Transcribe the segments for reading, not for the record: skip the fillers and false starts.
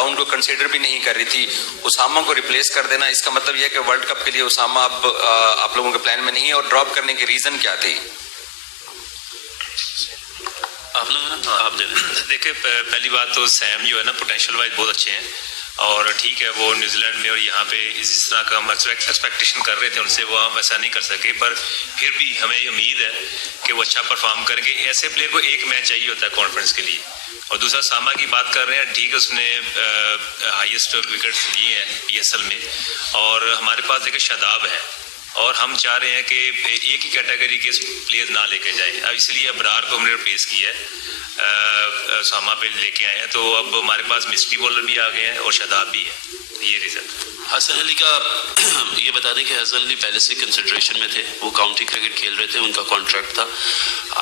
उनको कंसिडर भी नहीं कर रही थी. उसामा को रिप्लेस कर देना, इसका मतलब यह है कि वर्ल्ड कप के लिए उसामा अब आप लोगों के प्लान में नहीं है, और ड्रॉप करने के रीज़न क्या थे? आप लोग आप देखिए, पहली बात तो सैम जो है ना पोटेंशियल वाइज बहुत अच्छे हैं, और ठीक है वो न्यूजीलैंड में और यहाँ पे इस तरह का हम एक्सपेक्टेशन कर रहे थे उनसे, वो हम वैसा नहीं कर सके, पर फिर भी हमें ये उम्मीद है कि वो अच्छा परफॉर्म करेंगे. ऐसे प्लेयर को एक मैच चाहिए होता है कॉन्फ्रेंस के लिए. और दूसरा सामा की बात कर रहे हैं, ठीक है उसने हाईएस्ट विकेट्स लिए हैं ESL में, और हमारे पास देखिए शादाब है, और हम चाह रहे हैं कि एक ही कैटेगरी के प्लेयर ना लेके जाएं. अब इसलिए अबरार को हमने रिप्लेस किया है, सामा पे लेके आए हैं, तो अब हमारे पास मिस्ट्री बॉलर भी आ गए हैं और शादाब भी है. ये रीज़न. हसन अली का ये बता दें कि हसन अली पहले से कंसिडरेशन में थे, वो काउंटी क्रिकेट खेल रहे थे, उनका कॉन्ट्रैक्ट था.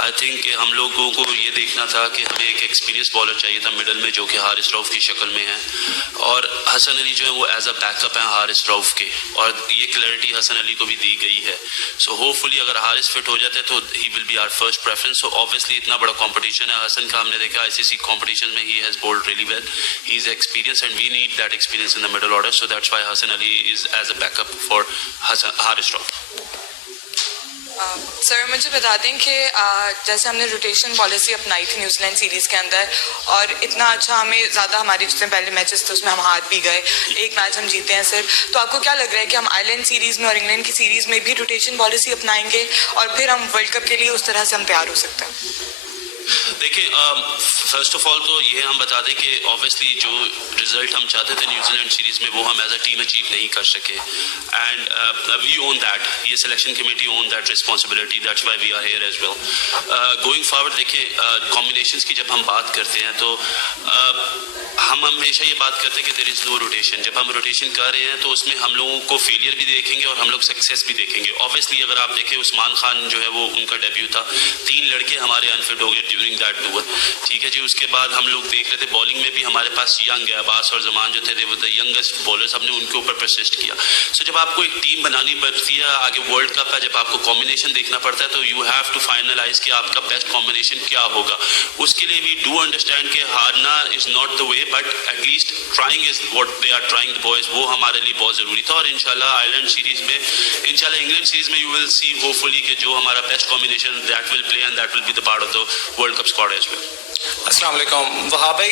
आई थिंक कि हम लोगों को ये देखना था कि हमें एक एक्सपीरियंस बॉलर चाहिए था मिडल में, जो कि हारिस रऊफ की शक्ल में है, और हसन अली जो है वो एज अ बैकअप हैं हारिस रऊफ के, और ये क्लैरिटी हसन अली को भी दी गई है. सो होपफुली अगर हारिस फिट हो जाते तो he will be our first preference. So obviously इतना बड़ा कंपटीशन है. हसन का हमने देखा ICC कॉम्पिटिशन में he has bowled really well. He is experience and we need that experience in the middle order. So that's why Hasan Ali is as a backup for Haris Rauf. Sir मुझे बता दें कि जैसे हमने रोटेशन पॉलिसी अपनाई थी न्यूजीलैंड सीरीज़ के अंदर, और इतना अच्छा हमें ज़्यादा हमारे जितने पहले मैचेस थे उसमें हम हार भी गए, एक मैच हम जीते हैं सर. तो आपको क्या लग रहा है कि हम आयरलैंड सीरीज़ में और इंग्लैंड की सीरीज़ में भी रोटेशन पॉलिसी अपनाएंगे और फिर हम वर्ल्ड कप के लिए उस तरह से हम तैयार हो सकते हैं? देखिए, फर्स्ट ऑफ ऑल तो ये हम बता दें कि ऑब्वियसली जो रिजल्ट हम चाहते थे न्यूजीलैंड सीरीज़ में वो हम एज अ टीम अचीव नहीं कर सके, एंड वी ओन दैट. ये selection committee own that responsibility. That's why we are here as well. Going forward देखिए, कॉम्बिनेशंस की जब हम बात करते हैं तो हम हमेशा ये बात करते हैं कि देयर इज़ नो रोटेशन. जब हम रोटेशन कर रहे हैं तो उसमें हम लोगों को फेलियर भी देखेंगे और हम लोग सक्सेस भी देखेंगे. ऑब्वियसली अगर आप देखें उस्मान खान जो है वो उनका डेब्यू था, 3 लड़के हमारे अनफिट हो गए ड्यूरिंग दैट टूर. ठीक है जी. उसके बाद हम लोग देख रहे थे बॉलिंग में भी हमारे पास यंग है, अब्बास और जमान जो थे वो द यंगेस्ट बॉलर्स, हमने उनके ऊपर परसिस्ट किया. सो जब आपको एक टीम बनानी पड़ती है, आगे वर्ल्ड कप है, जब आपको कॉम्बिनेशन देखना पड़ता है तो यू हैव टू फाइनलाइज कि आपका बेस्ट कॉम्बिनेशन क्या होगा. उसके लिए वी डू अंडरस्टैंड कि हारना is not the way, but at least trying is what they are trying the boys. वो हमारे लिए बहुत ज़रूरी था. और इंशाल्लाह आयरलैंड सीरीज़ में, इंशाल्लाह इंग्लैंड सीरीज़ में यू विल सी होपफुली कि जो हमारा best combination that will play and that will be the part of the world cup squad as well. अस्सलाम वालेकुम. वहाँ भाई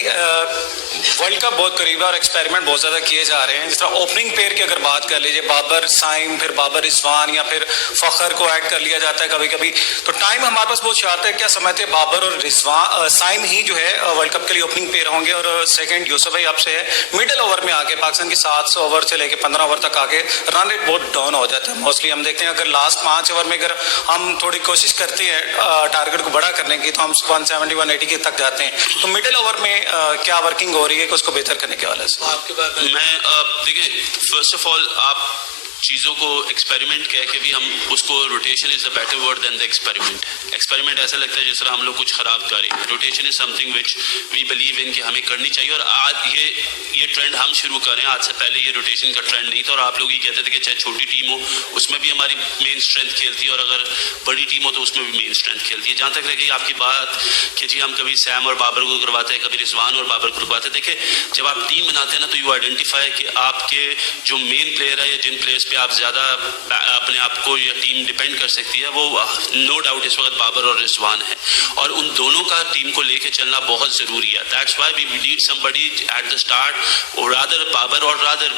वर्ल्ड कप बहुत करीब है और एक्सपेरिमेंट बहुत ज़्यादा किए जा रहे हैं. जिस तरह ओपनिंग पेयर की अगर बात कर लीजिए, बाबर साइम, फिर बाबर रिजवान या फिर फ़खर को ऐड कर लिया जाता है कभी कभी, तो टाइम हमारे पास बहुत चाहता है. क्या समझते हैं बाबर और रिजवान साइम ही जो है वर्ल्ड कप के लिए ओपनिंग पेयर होंगे? और सेकंड यूसुफ भाई आपसे है, मिडिल ओवर में आके पाकिस्तान की 700 ओवर से लेकर 15 ओवर तक आके रन रेट बहुत डाउन हो जाता है. मोस्टली हम देखते हैं अगर लास्ट 5 ओवर में अगर हम थोड़ी कोशिश करते हैं टारगेट को बड़ा करने की तो हम 170 180 तक जाते हैं. तो मिडिल ओवर में क्या वर्किंग हो रही है कि उसको बेहतर करने के वाले से? आपके बात मैं देखिए, फर्स्ट ऑफ ऑल आप चीज़ों को एक्सपेरिमेंट कह के भी हम उसको, rotation is the better word than the experiment. Experiment ऐसा लगता है जिस तरह हम लोग कुछ ख़राब कर रहे हैं. Rotation is something which we believe in कि हमें करनी चाहिए. और आज ये ट्रेंड हम शुरू करें, आज से पहले ये रोटेशन का ट्रेंड नहीं था. और आप लोग ये कहते थे कि चाहे छोटी टीम हो उसमें भी हमारी मेन स्ट्रेंथ खेलती है, और अगर बड़ी टीम हो तो उसमें भी मेन स्ट्रेंथ खेलती है. जहाँ तक रही आपकी बात कि जी हम कभी सैम और बाबर को करवाते हैं, कभी रिजवान और बाबर को करवाते हैं. देखिए, जब आप टीम बनाते हैं ना तो यू आइडेंटिफाई कि आपके जो मेन प्लेयर है या जिन प्लेयर्स पे आप ज़्यादा अपने आप को या टीम डिपेंड कर सकती है, वो नो डाउट इस वक्त बाबर और रिजवान है, और उन दोनों का टीम को लेके चलना बहुत ज़रूरी है. That's why we need somebody at the start, और रादर बाबर और रादर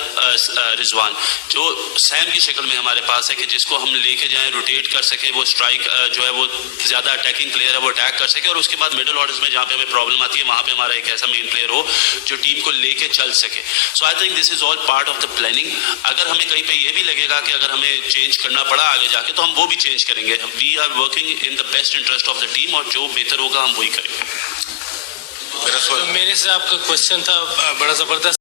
रिजवान, जो सैम की शक्ल में हमारे पास है, कि जिसको हम लेके जाएं, रोटेट कर सके, वो स्ट्राइक जो है वो ज़्यादा अटैकिंग प्लेयर है, वो अटैक कर सके. और उसके बाद मिडिल ऑर्डर्स में जहाँ पे हमें प्रॉब्लम आती है वहाँ पे हमारा एक ऐसा मेन प्लेयर हो जो टीम को लेके चल सके. So I think this is all part of the planning. अगर हमें कहीं पे ये भी लगेगा कि अगर हमें चेंज करना पड़ा आगे जाके तो हम वो भी चेंज करेंगे. We are working in the best interest of the team, और जो बेहतर होगा हम वही करेंगे. मेरे से आपका क्वेश्चन था बड़ा ज़बरदस्त.